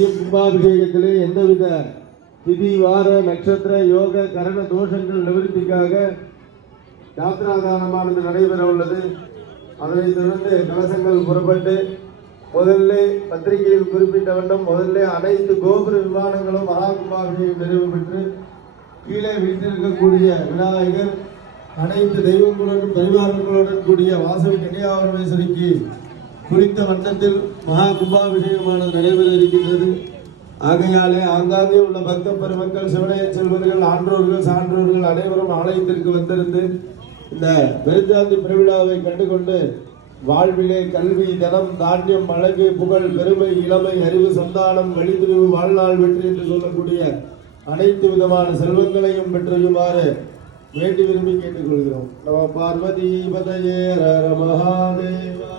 கும்பாபிஷேகத்திலே எந்தவித திதி வார நட்சத்திர யோக கரண தோஷங்கள் நிவர்த்திக்காக யாத்ராதானமானது நடைபெற உள்ளது. அதனைத் தொடர்ந்து கலசங்கள் புறப்பட்டு முதல்ல பத்திரிகையில் குறிப்பிட்ட வண்ணம் முதல்ல அனைத்து கோபுர விமானங்களும் மகா கும்பாபிஷேகம் நிறைவு பெற்று கீழே வீட்டிருக்கக்கூடிய விநாயகர் அனைத்து தெய்வங்களுடன் பரிவாரங்களுடன் கூடிய வாசவி கன்னியாகுமரேஸ்வரிக்கு குறித்த வண்ணத்தில் மகா கும்பாபிஷேகமானது நடைபெற இருக்கின்றது. ஆகையாலே ஆங்காங்கே உள்ள பக்த பெருமக்கள், சிவனைய செல்வர்கள், ஆன்றோர்கள், சான்றோர்கள் அனைவரும் ஆலயத்திற்கு வந்திருந்து இந்த பெருஞ்சாந்தி பெருவிழாவை கண்டுகொண்டு வாழ்விலே கல்வி, தனம், தானியம், அழகு, புகழ், பெருமை, இளமை, அறிவு, சந்தானம், வழிதிரிவு, வாழ்நாள் வெற்றி என்று சொல்லக்கூடிய அனைத்து விதமான செல்வங்களையும் பெற்றுமாறு வேண்டி விரும்பி கேட்டுக்கொள்கிறோம். நம பார்வதி பதயே ஹர மகாதேவா.